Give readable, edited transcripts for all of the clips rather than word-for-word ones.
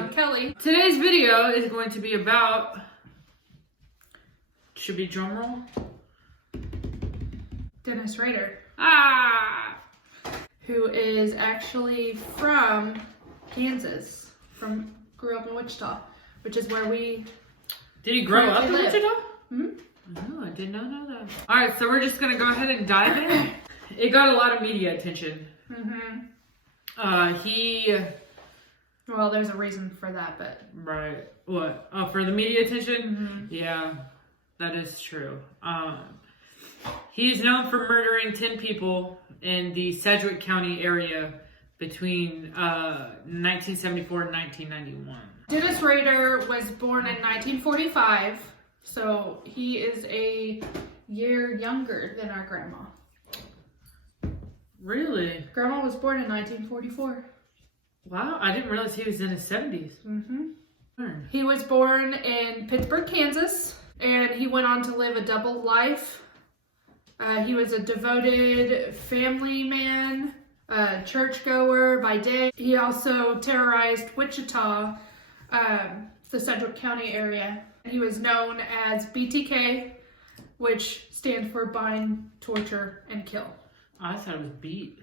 I'm Kelly. Today's video is going to be about, should be drum roll, Dennis Rader. Who is actually from Kansas, grew up in Wichita, which is where we Did he grow up in Wichita? Mm-hmm. Oh, I did not know that. All right, so we're just gonna go ahead and dive in. It got a lot of media attention. Well, there's a reason for that, but Right. What? Oh, for the media attention? Yeah, that is true. He's known for murdering 10 people in the Sedgwick County area between 1974 and 1991. Dennis Rader was born in 1945, so he is a year younger than our grandma. Really? Grandma was born in 1944. Wow, I didn't realize he was in his 70s. He was born in Pittsburgh, Kansas, and he went on to live a double life. He was a devoted family man, churchgoer by day. He also terrorized Wichita, the Central County area. He was known as BTK, which stands for bind, torture, and kill. I thought it was beat.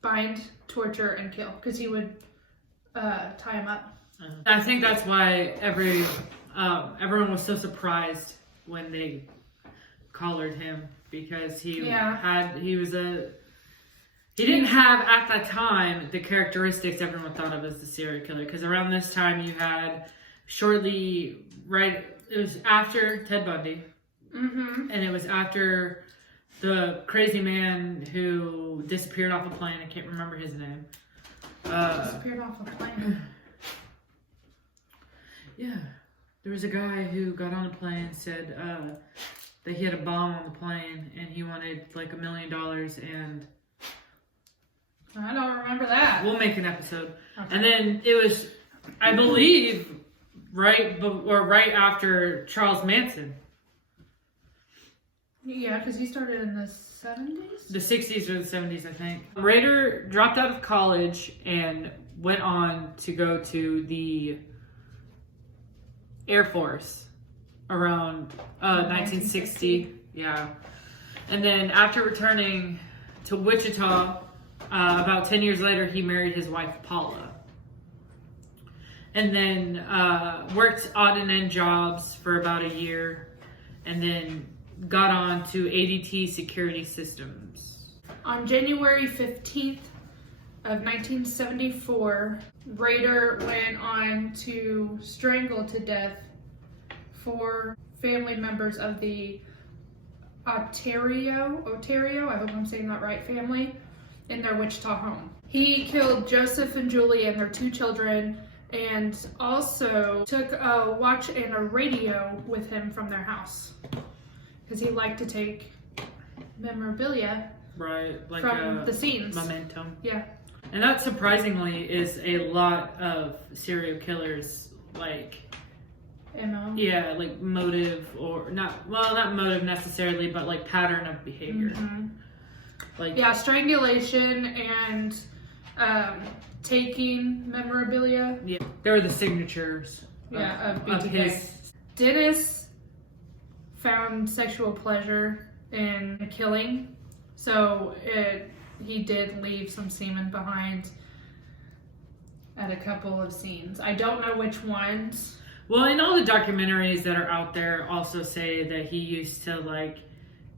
Bind, torture, and kill, because he would tie him up. I think that's why everyone was so surprised when they collared him, because he didn't have at that time the characteristics everyone thought of as the serial killer. Because around this time you had it was after Ted Bundy, and it was after the crazy man who disappeared off a plane. I can't remember his name. Disappeared off a plane. Yeah, there was a guy who got on a plane and said that he had a bomb on the plane and he wanted like $1 million, and I don't remember that. we'll make an episode. Okay. And then it was, I believe, right after Charles Manson. Yeah, because he started in the 70s? The 60s or the 70s, I think. Rader dropped out of college and went on to go to the Air Force around 1960. Yeah. And then after returning to Wichita, about 10 years later, he married his wife, Paula. And then worked odd and end jobs for about a year. And then got on to ADT Security Systems. On January 15th of 1974, Rader went on to strangle to death 4 family members of the Ontario, I hope I'm saying that right, family, in their Wichita home. He killed Joseph and Julie and their 2 children, and also took a watch and a radio with him from their house, because he liked to take memorabilia from the scenes. Momentum. Yeah. And that surprisingly is a lot of serial killers, like, MO. yeah, like motive, or not motive necessarily, but like pattern of behavior. Like, yeah, strangulation and taking memorabilia. Yeah, there were the signatures. Of BTK. Dennis found sexual pleasure in killing, so he did leave some semen behind at a couple of scenes. I don't know which ones. Well, and all the documentaries that are out there also say that he used to like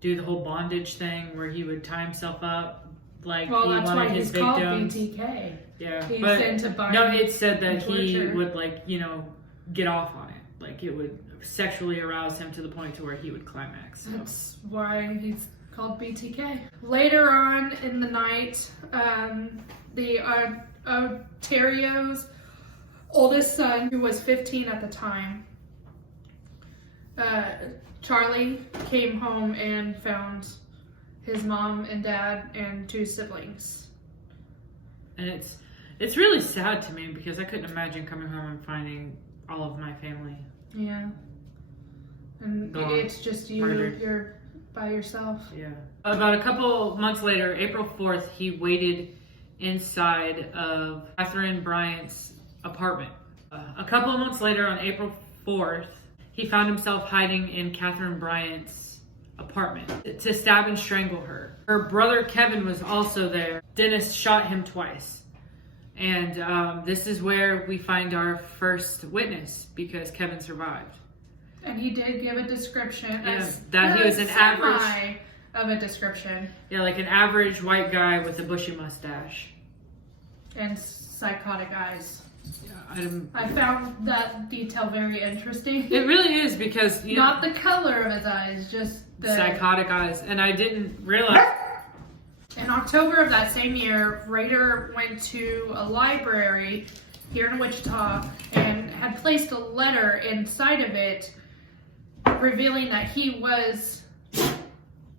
do the whole bondage thing where he would tie himself up. Like, well, he that's wanted why his he's called victims. BTK. Yeah, He's but into bind no, it said that and he torture. would like, get off on it. Like, it would sexually arouse him to the point to where he would climax. So. That's why he's called BTK. Later on in the night, the Ontario's oldest son, who was 15 at the time, Charlie, came home and found his mom and dad and 2 siblings. And it's really sad to me because I couldn't imagine coming home and finding all of my family. Yeah. And gone, it's just you, murdered. You're by yourself. Yeah. About a couple months later, April 4th, he waited inside of Catherine Bryant's apartment A couple of months later, on April 4th, he found himself hiding in Catherine Bryant's apartment to stab and strangle her. Her brother Kevin was also there. Dennis shot him twice. And this is where we find our first witness, because Kevin survived. And he did give a description. That he was an average of a description. Yeah, like an average white guy with a bushy mustache. And psychotic eyes. Yeah, I found that detail very interesting. It really is, because not the color of his eyes, just the psychotic eyes. And I didn't realize. In October of that same year, Rader went to a library here in Wichita and had placed a letter inside of it revealing that he was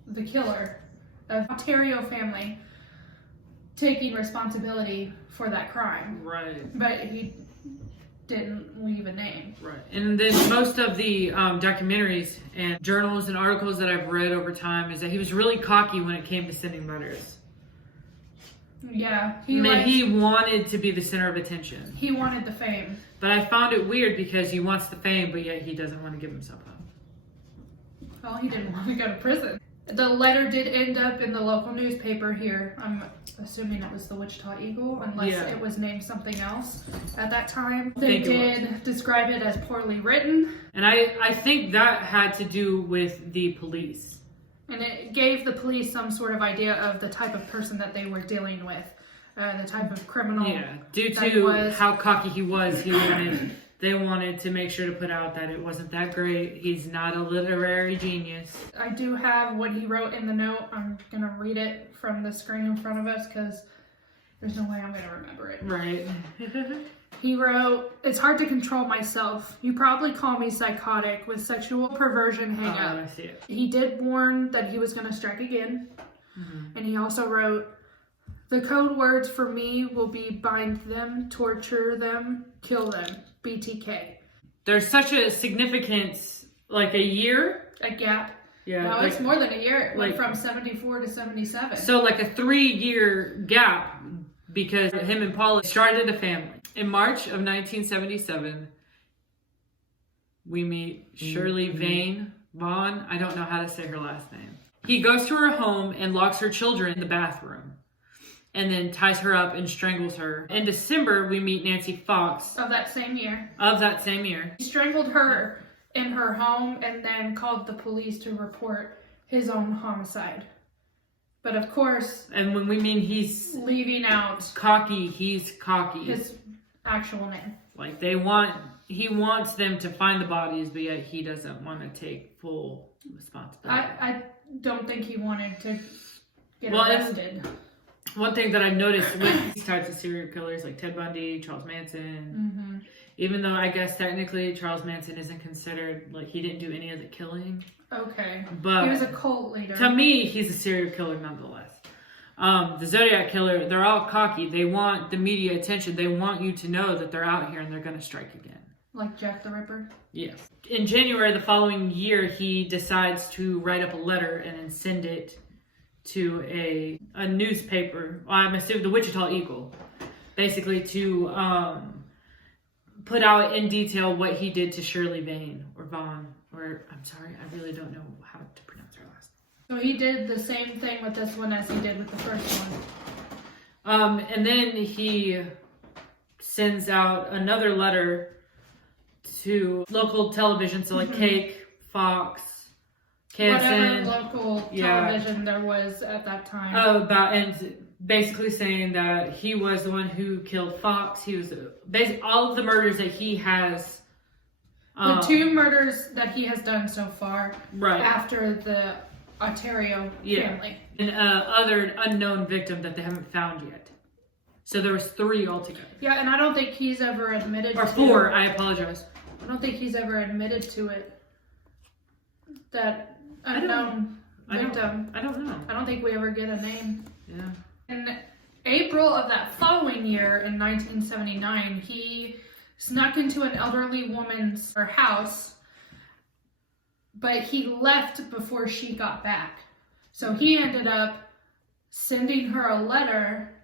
the killer of Ontario family, taking responsibility for that crime. Right. But he didn't leave a name. Right. And then most of the documentaries and journals and articles that I've read over time is that he was really cocky when it came to sending letters. Yeah. He wanted to be the center of attention. He wanted the fame. But I found it weird because he wants the fame, but yet he doesn't want to give himself up. Well, he didn't want to go to prison. The letter did end up in the local newspaper here. I'm assuming it was the Wichita Eagle, unless it was named something else at that time. They did describe it as poorly written. And I think that had to do with the police. And it gave the police some sort of idea of the type of person that they were dealing with. The type of criminal. Yeah, due to how cocky he was, they wanted to make sure to put out that it wasn't that great. He's not a literary genius. I do have what he wrote in the note. I'm going to read it from the screen in front of us because there's no way I'm going to remember it. Right. He wrote, "It's hard to control myself. You probably call me psychotic with sexual perversion hang up." I see it. He did warn that he was going to strike again. Mm-hmm. And he also wrote, "The code words for me will be bind them, torture them, kill them. BTK." There's such a significance, like a year? A gap. Yeah. No, it's more than a year. It went from 74 to 77. So like a 3-year gap, because him and Paula started a family. In March of 1977, we meet Shirley Vaughn. I don't know how to say her last name. He goes to her home and locks her children in the bathroom, and then ties her up and strangles her. In December, we meet Nancy Fox. Of that same year. He strangled her in her home and then called the police to report his own homicide. But of course... And when we mean he's... leaving out... cocky, he's cocky. His actual name. Like he wants them to find the bodies, but yet he doesn't want to take full responsibility. I don't think he wanted to get arrested. One thing that I've noticed with these types of serial killers, like Ted Bundy, Charles Manson, even though I guess technically Charles Manson isn't considered, like, he didn't do any of the killing. Okay. But he was a cult leader. To me, he's a serial killer nonetheless. The Zodiac Killer, they're all cocky. They want the media attention. They want you to know that they're out here and they're going to strike again. Like Jack the Ripper? Yes. In January the following year, he decides to write up a letter and then send it to a newspaper, I'm assuming the Wichita Eagle, basically to put out in detail what he did to Shirley Vaughn, or I'm sorry, I really don't know how to pronounce her last name. So he did the same thing with this one as he did with the first one. And then he sends out another letter to local television, so like Cake, Fox, KSN, whatever local television there was at that time. And basically saying that he was the one who killed Fox. He was basically all of the murders that he has. The 2 murders that he has done so far. Right. After the Ontario family. And other unknown victim that they haven't found yet. So there was 3 altogether. Yeah, and I don't think he's ever admitted to it. Or 4, I apologize. I don't think he's ever admitted to it. That unknown victim. I don't know. I don't think we ever get a name. Yeah. In April of that following year, in 1979, he snuck into an elderly woman's house, but he left before she got back. So he ended up sending her a letter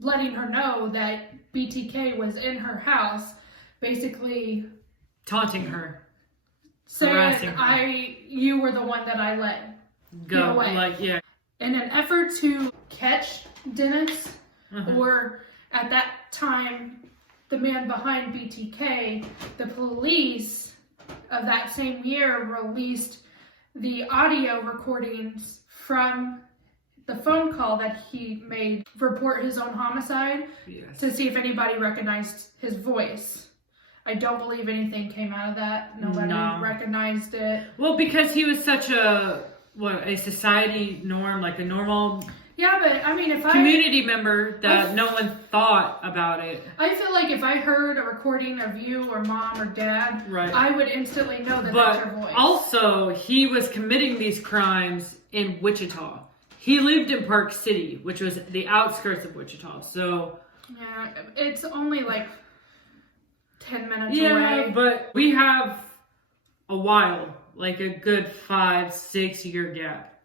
letting her know that BTK was in her house basically taunting her, saying, harassing her. You were the one that I let Go away. like yeah. In an effort to catch Dennis, Uh-huh. or at that time, the man behind BTK, the police of that same year released the audio recordings from the phone call that he made to report his own homicide, Yes. to see if anybody recognized his voice. I don't believe anything came out of that. Nobody recognized it. Well, because he was such a society norm, like a normal Yeah, but I mean, community member that no one thought about it. I feel like if I heard a recording of you or mom or dad, Right. I would instantly know that that's your voice. Also, he was committing these crimes in Wichita. He lived in Park City, which was the outskirts of Wichita. So yeah, it's only like 10 minutes yeah, away. but we have a while, like a good 5-6 year gap,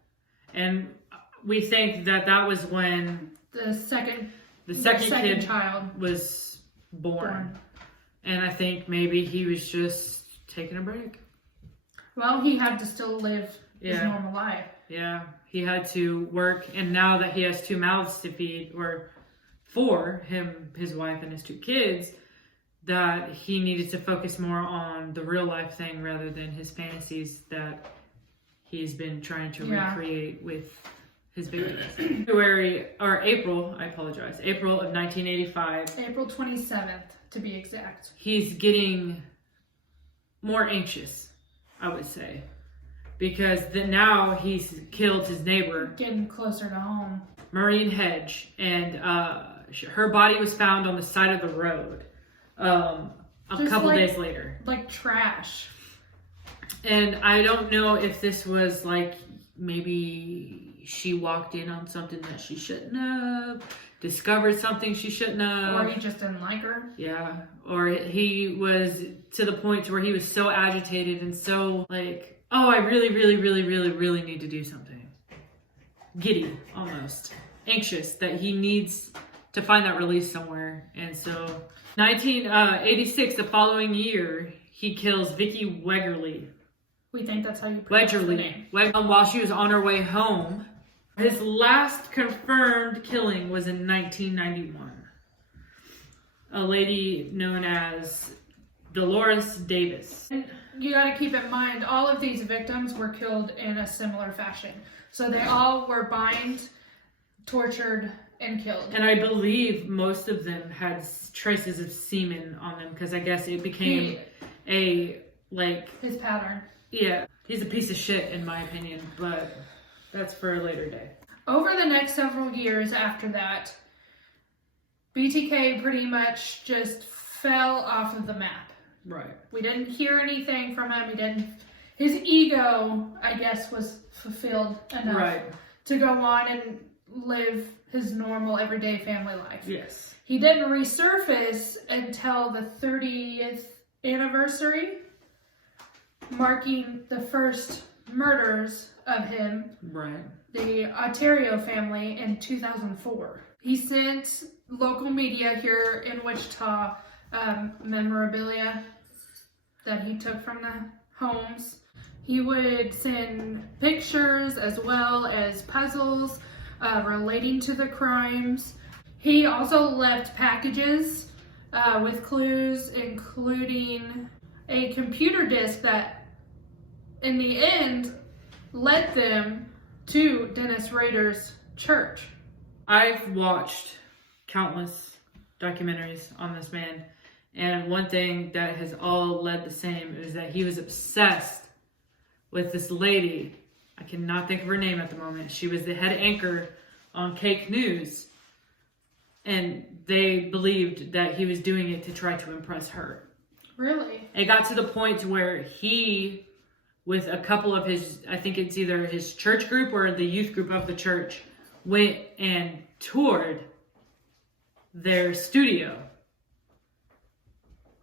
and we think that was when The second kid child was born. And I think maybe he was just taking a break. Well, he had to still live his Yeah. normal life. Yeah, he had to work, and now that he has 2 mouths to feed, or 4, him, his wife, and his 2 kids, that he needed to focus more on the real life thing rather than his fantasies that he's been trying to recreate with his victims. April of 1985. April 27th, to be exact. He's getting more anxious, I would say, because now he's killed his neighbor. Getting closer to home. Maureen Hedge, and her body was found on the side of the road a couple days later. Like trash. And I don't know if this was like, maybe she walked in on something that she shouldn't have, discovered something she shouldn't have. Or he just didn't like her. Yeah. Or he was to the point to where he was so agitated and so like, oh, I really, really, really, really, really need to do something. Giddy, almost. Anxious that he needs to find that release somewhere. And so 1986, the following year, he kills Vicky Wegerly. We think that's how you pronounce the name. While she was on her way home. His last confirmed killing was in 1991. A lady known as Dolores Davis. And you got to keep in mind, all of these victims were killed in a similar fashion. So they all were bined, tortured, and killed. And I believe most of them had traces of semen on them, because I guess it became his pattern. Yeah, he's a piece of shit in my opinion, but that's for a later day. Over the next several years after that, BTK pretty much just fell off of the map. Right. We didn't hear anything from him. His ego, I guess, was fulfilled enough to go on and live his normal everyday family life. Yes. He didn't resurface until the 30th anniversary, marking the first murders of him, the Ontario family, in 2004. He sent local media here in Wichita memorabilia that he took from the homes. He would send pictures as well as puzzles relating to the crimes. He also left packages with clues, including a computer disk that in the end led them to Dennis Rader's church. I've watched countless documentaries on this man, and one thing that has all led the same is that he was obsessed with this lady. I cannot think of her name at the moment. She was the head anchor on Cake News, and they believed that he was doing it to try to impress her. Really? It got to the point where he, with a couple of his, I think it's either his church group or the youth group of the church, went and toured their studio.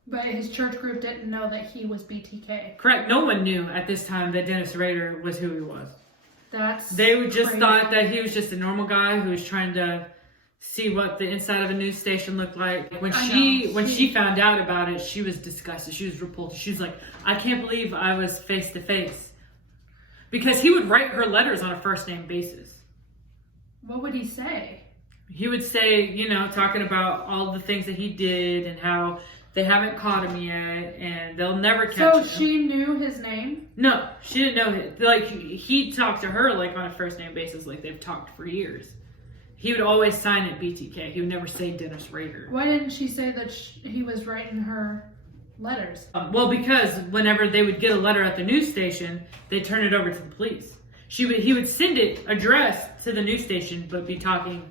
But his church group didn't know that he was BTK. Correct. No one knew at this time that Dennis Rader was who he was. That's They just crazy. thought that he was just a normal guy who was trying to see what the inside of a news station looked like. When she found out about it, she was disgusted. She was repulsed. She was like, I can't believe I was face to face. Because he would write her letters on a first name basis. What would he say? He would say, you know, talking about all the things that he did and how they haven't caught him yet and they'll never catch him. So she knew his name? No, she didn't know him. Like, he talked to her like on a first name basis, like they've talked for years. He would always sign it BTK. He would never say Dennis Rader. Why didn't she say that he was writing her letters? Well, because whenever they would get a letter at the news station, they'd turn it over to the police. He would send it addressed to the news station, but be talking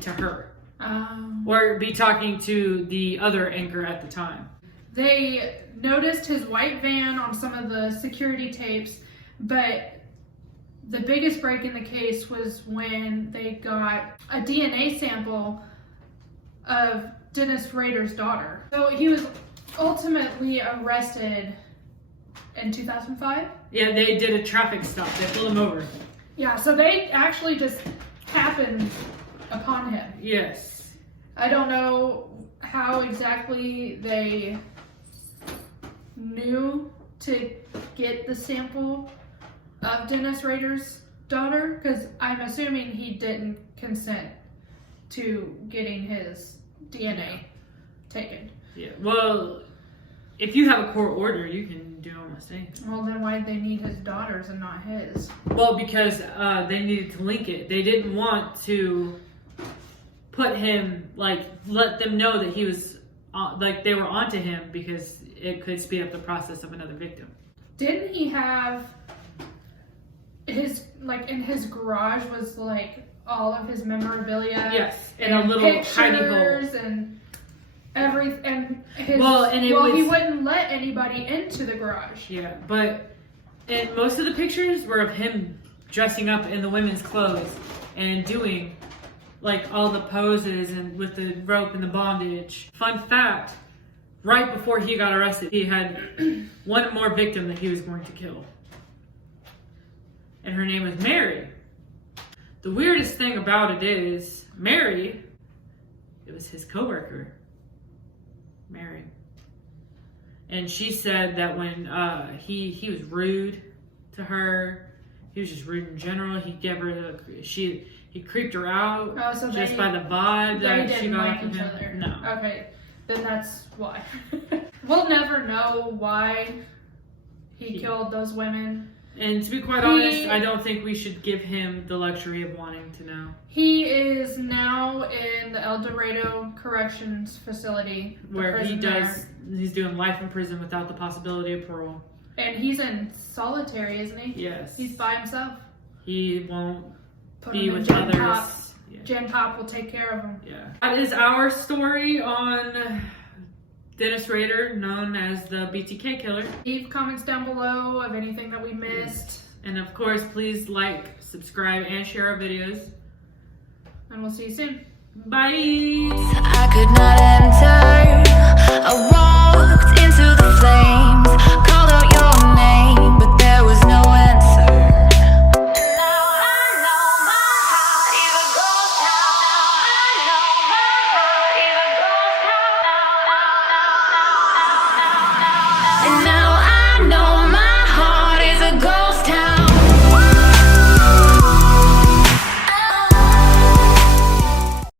to her. Or be talking to the other anchor at the time. They noticed his white van on some of the security tapes, but the biggest break in the case was when they got a DNA sample of Dennis Rader's daughter. So he was ultimately arrested in 2005? Yeah, they did a traffic stop. They pulled him over. Yeah, so they actually just happened upon him. Yes. I don't know how exactly they knew to get the sample of Dennis Rader's daughter, because I'm assuming he didn't consent to getting his DNA taken. Yeah, well, if you have a court order, you can do almost anything. Well, then why did they need his daughter's and not his? Well, because they needed to link it. They didn't want to put him, like, let them know that he was, like, they were onto him because it could speed up the process of another victim. Didn't he have his, like, in his garage was, like, all of his memorabilia? Yes, and a little hidey hole. And everything. His, he wouldn't let anybody into the garage. Yeah, but and most of the pictures were of him dressing up in the women's clothes and doing like all the poses and with the rope and the bondage. Fun fact, right before he got arrested, he had one more victim that he was going to kill. And her name was Mary. The weirdest thing about it is, Mary, it was his coworker, Mary. And she said that when he was rude to her, he was just rude in general. He gave her he creeped her out just by the vibe that she got from him. Other. No. Okay, then that's why. We'll never know why he killed those women. And to be quite honest, I don't think we should give him the luxury of wanting to know. He is now in the El Dorado Corrections Facility. Where he's doing life in prison without the possibility of parole. And he's in solitary, isn't he? Yes. He's by himself. He won't Put be him in with Gen others. Pop. Yeah. Gen Pop will take care of him. Yeah. That is our story on Dennis Rader, known as the BTK killer. Leave comments down below of anything that we missed. And of course, please like, subscribe, and share our videos. And we'll see you soon. Bye! I could not enter. I walked into the flames.